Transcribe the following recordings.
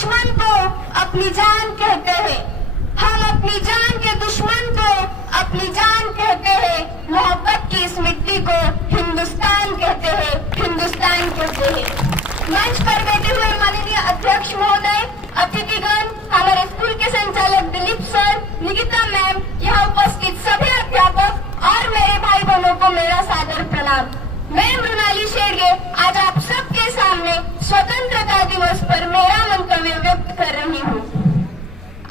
दुश्मन को अपनी जान कहते हैं, हम अपनी जान के दुश्मन को अपनी जान कहते हैं। मोहब्बत की इस मिट्टी को हिंदुस्तान कहते हैं, हिंदुस्तान कहते हैं। मंच पर बैठे हुए माननीय अध्यक्ष महोदय, अतिथिगण, हमारे स्कूल के संचालक दिलीप सर, निकिता मैम, यहाँ उपस्थित सभी अध्यापक और मेरे भाई बहनों को मेरा सादर प्रणाम। मैं मृणाली शेरगे आज आप सबके सामने स्वतंत्रता दिवस पर मेरा मंतव्य व्यक्त कर रही हूँ।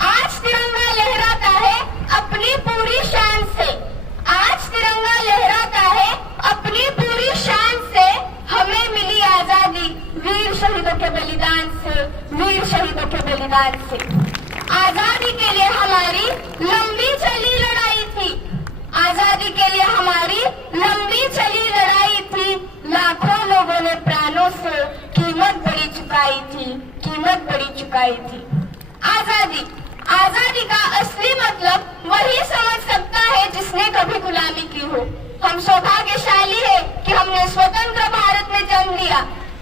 आज तिरंगा लहराता है अपनी पूरी शान से, आज तिरंगा लहराता है अपनी पूरी शान से। हमें मिली आजादी वीर शहीदों के बलिदान से, वीर शहीदों के बलिदान से। आजादी के लिए हमारी लंबी चली लड़ाई थी, आजादी के लिए हमारी लंबी चली लड़ाई थी। लाखों लोगों ने प्राणों से कीमत बड़ी चुकाई थी, कीमत बड़ी चुकाई थी। आजादी, आजादी का असली मतलब वही समझ सकता है जिसने कभी गुलामी की हो। हम सौभाग्यशाली है कि हमने स्वतंत्र भारत में जन्म लिया।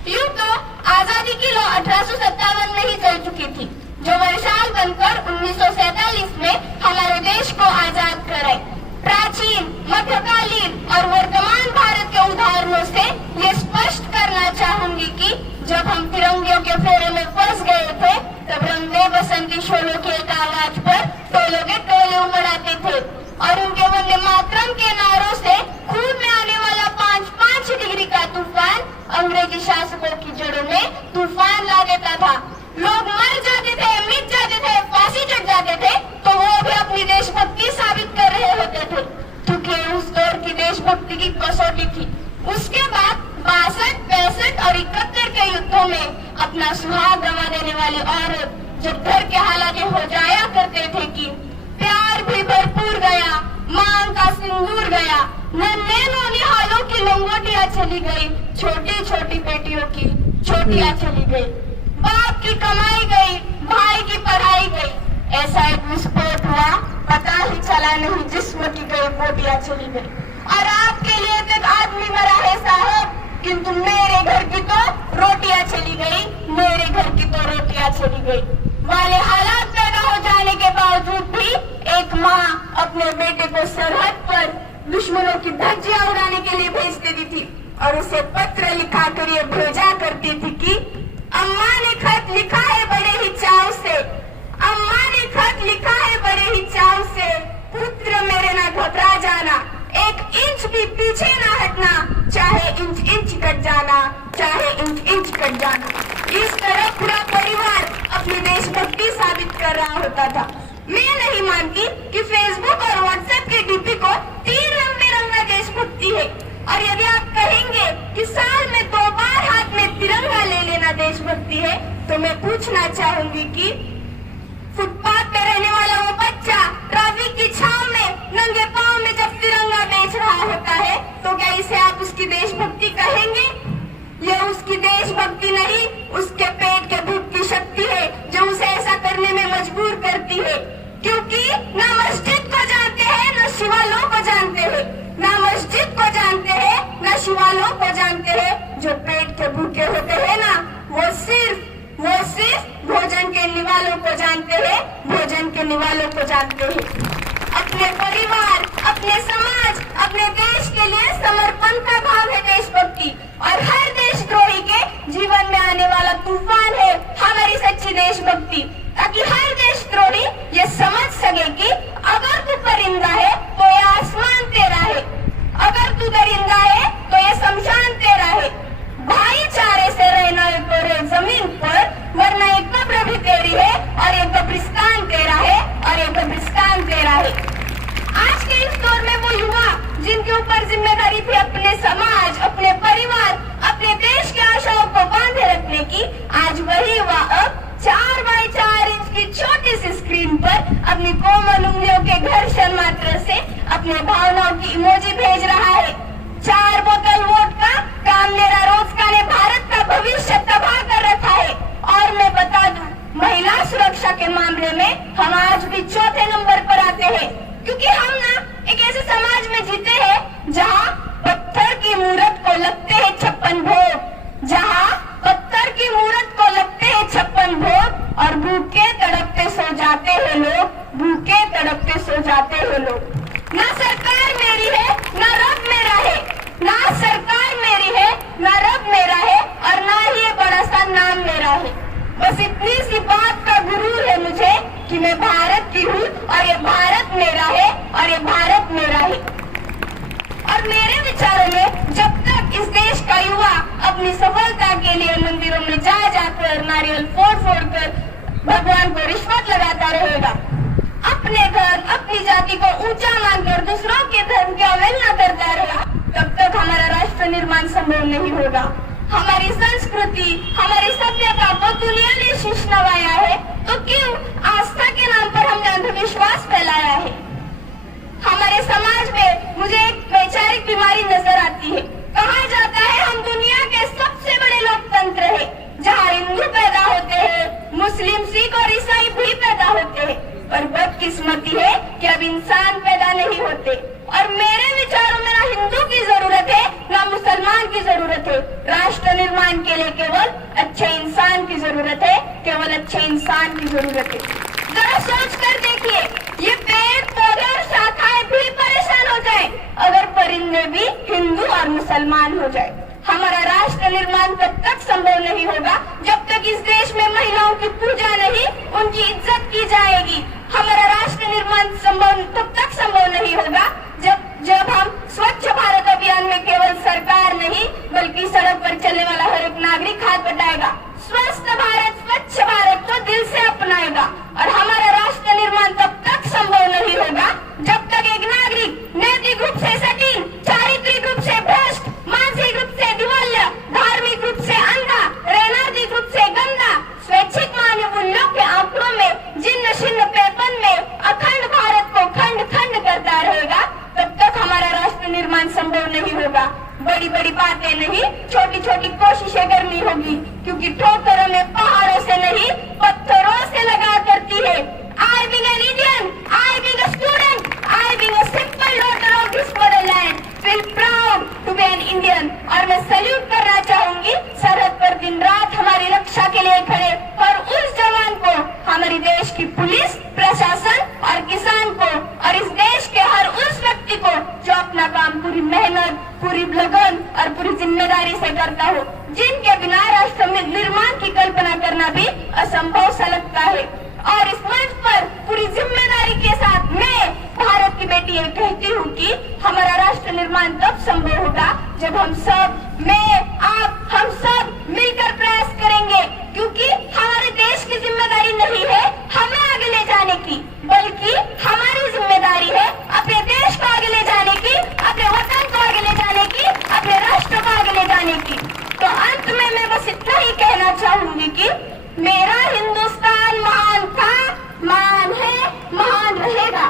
यूं तो आजादी की लौ 1857 में ही चल चुकी थी, जो वर्षाल बनकर 1947 में हमारे देश को आजाद कराई। प्राचीन, मध्यकालीन और वर्तमान भारत के उदाहरणों से ये स्पष्ट करना चाहूंगी कि जब हम तिरंगियों के फेरे में फंस गए थे, तब रंगे बसंती शोलों की एक आवाज पर टोलों के टोले उमड़ाते थे और उनके वंदे मातरम के नारों से खून में आने वाला 5-5 डिग्री का तूफान अंग्रेजी शासकों की जड़ों में तूफान ला देता था। लोग मर जाते थे, मिट जाते थे, फांसी चढ़ जाते थे, तो वो भी अपनी देशभक्ति साबित कर रहे होते थे, क्योंकि उस दौर की देशभक्ति की कसौटी थी। उसके बाद 62, 65 और 71 के युद्धों में अपना सुहाग गंवा देने वाली औरत जब घर के हालात हो जाया करते थे कि प्यार भी भरपूर गया, मांग का सिंदूर गया, नन्हे नौनिहालों की लंगोटियां चली गई, छोटी छोटी बेटियों की छोटियां चली गई, बाप की कमाई गई, भाई की पढ़ाई गई। ऐसा एक विस्फोट हुआ, पता ही चला नहीं, जिस्म की गई बोटियां चली गई। और आपके लिए एक आदमी मरा है साहब, किंतु मेरे घर की तो रोटियां चली गई, मेरे घर की तो रोटियां चली गई। वाले हालात पैदा हो जाने के बावजूद भी एक माँ अपने बेटे को सरहद पर दुश्मनों की धज्जियां उड़ाने के लिए भेज देती थी और उसे पत्र लिखा कर ये भेजा करती थी कि अम्मा ने खत लिखा है बड़े ही चाव से, अम्मा ने खत लिखा है बड़े ही चाव से, पुत्र मेरे ना घबरा जाना, एक इंच भी पीछे ना हटना, चाहे इंच इंच कट जाना, चाहे इंच इंच कट जाना। इस तरह पूरा परिवार अपनी देशभक्ति साबित कर रहा होता था। मैं नहीं मानती कि फेसबुक और व्हाट्सएप के डीपी को 3 रंग में रंगा देशभक्ति है। और यदि आप कहेंगे कि साल में 2 बार हाथ में तिरंगा ले लेना देशभक्ति है, तो मैं पूछना चाहूंगी कि फुटपाथ पे रहने वाला वो बच्चा ट्रैफिक की छांव में नंगे पांव में जब तिरंगा बेच रहा होता है, तो क्या इसे आप उसकी देशभक्ति कहेंगे? यह उसकी देशभक्ति नहीं, उसके पेट के भूख की शक्ति है जो उसे ऐसा करने में मजबूर करती है। क्योंकि न मस्जिद को जानते हैं, न शिवालों को जानते हैं, न मस्जिद को जानते हैं, न शिवालों को जानते हैं। जो पेट के भूखे होते हैं ना, वो सिर्फ भोजन के निवालों को जानते हैं, भोजन के निवालों को जानते हैं। अपने परिवार, अपने समाज, अपने देश के लिए समर्पण का भाव है देशभक्ति। और हर देशद्रोही के जीवन में आने वाला तूफान है हमारी सच्ची देशभक्ति, ताकि हर देशद्रोही ये समझ सके कि अगर तू परिंदा है तो ये आसमान तेरा है, अगर तू दरिंदा है तो ये शमशान तेरा है। भाईचारे से रहना है तोरे जमीन पर, वरना एक कब्र भी तेरी है और एक कब्रिस्तान तेरा है, और एक कब्रिस्तान तेरा है। आज के इस दौर में वो युवा जिनके ऊपर जिम्मेदारी थी अपने समाज, अपने परिवार, अपने देश के आशाओं को बांधे रखने की, आज वही युवा अब 4x4 इंच की छोटी सी स्क्रीन पर अपनी कोमल उंगलियों के घर्षण मात्र से अपने भावनाओं की इमोजी भेज रहा है। 4 बोतल वोडका काम मेरा रोज का ने भारत का भविष्य तबाह कर रखा है। और मैं बता दूं, महिला सुरक्षा के मामले में हम आज भी 4थे नंबर पर आते हैं, क्योंकि हम ना एक ऐसे समाज में जीते हैं जहाँ पत्थर की मूरत को लगते हैं 56 भोग, जहाँ पत्थर की मूरत को लगते हैं 56 भोग, और भूखे तड़पते सो जाते हैं लोग, भूखे तड़पते सो जाते हैं लोग। ना सरकार मेरी है ना रब मेरा है, ना सरकार मेरी है ना रब मेरा है, और ना ही ये बड़ा सा नाम मेरा है। बस इतनी सी बात का गुरूर है मुझे कि मैं भारत की हूँ और ये भारत मेरा है और ये भारत मेरा है। और मेरे विचारों में जब तक इस देश का युवा अपनी सफलता के लिए मंदिरों में जा जाकर नारियल फोड़ फोड़ कर भगवान को रिश्वत लगाता रहेगा, अपने धर्म अपनी जाति को ऊंचा मानकर दूसरों के धर्म की अवहेलना करता रहेगा, तब तक हमारा राष्ट्र निर्माण संभव नहीं होगा। हमारी संस्कृति हमारी सभ्यता को दुनिया ने शीश नवाया है, तो क्यों आस्था के नाम पर हमने अंधविश्वास फैलाया है। हमारे समाज में मुझे एक वैचारिक बीमारी नजर आती है। कहा जाता है हम दुनिया के सबसे बड़े लोकतंत्र है, जहाँ हिंदू पैदा होते हैं, मुस्लिम, सिख और ईसाई भी पैदा होते हैं, पर बदकिस्मती है कि अब इंसान पैदा नहीं होते। और मेरे विचारों में ना हिंदू की जरूरत है ना मुसलमान की जरूरत है। राष्ट्र निर्माण के लिए केवल अच्छे इंसान की जरूरत है, केवल अच्छे इंसान की जरूरत है। जरा सोच कर देखिए, ये पेड़ पौधे और शाखाएं भी परेशान हो जाए अगर परिंदे भी हिंदू और मुसलमान हो जाए। हमारा राष्ट्र निर्माण तब तक संभव नहीं होगा जब तक इस देश में महिलाओं की पूजा नहीं, उनकी इज्जत की जाएगी। हमारा राष्ट्र निर्माण तब तक संभव नहीं होगा जब हम स्वच्छ भारत अभियान में केवल सरकार नहीं बल्कि सड़क पर चलने वाला हर एक नागरिक हाथ बटाएगा, स्वस्थ भारत स्वच्छ भारत को दिल से अपनाएगा। और हमारा राष्ट्र निर्माण तब तक संभव नहीं होगा जब तक एक नागरिक नैतिक रूप से सटीक, चारित्रिक रूप से भ्रष्ट, मानसिक रूप से दिवालिया, धार्मिक रूप से अंधा, राजनीतिक रूप से गंदा, स्वैच्छिक मानव मूल्यों के आंकड़ों में जिन्न शिन्न पेपन में अखंड भारत को खंड खंड करता रहेगा, तब तक हमारा राष्ट्र निर्माण संभव नहीं होगा। बड़ी बड़ी बातें नहीं, छोटी छोटी कोशिशें करनी होगी, क्योंकि ठोकर हमें पहाड़ों से नहीं पत्थरों से लगा करती है। I being an Indian, I being a student, I being a simple daughter of this motherland, feel proud to be an Indian। और मैं सल्यूट करना चाहूंगी सरहद पर दिन रात हमारी रक्षा के लिए खड़े और उस जवान को, हमारी देश की पुलिस, प्रशासन और किसान को, और इस देश के हर उस व्यक्ति को जो अपना काम पूरी मेहनत, पूरी लगन और पूरी जिम्मेदारी से करता हो, जिनके बिना राष्ट्र में निर्माण की कल्पना करना भी असंभव सा लगता है। और इस मंच पर पूरी जिम्मेदारी के साथ मैं भारत की बेटी ये कहती हूँ कि हमारा राष्ट्र निर्माण तब संभव होगा जब हम सब, मैं, आप, हम सब मिलकर प्रयास करेंगे, क्योंकि हमारे देश की जिम्मेदारी नहीं है हमें आगे ले जाने की, बल्कि हमारी जिम्मेदारी है अपने देश को आगे ले जाने की, अपने वतन को आगे ले जाने की, अपने राष्ट्र को आगे ले जाने की। तो अंत में मैं बस इतना ही कहना चाहूंगी कि मेरा हिंदुस्तान महान था, महान है, महान रहेगा।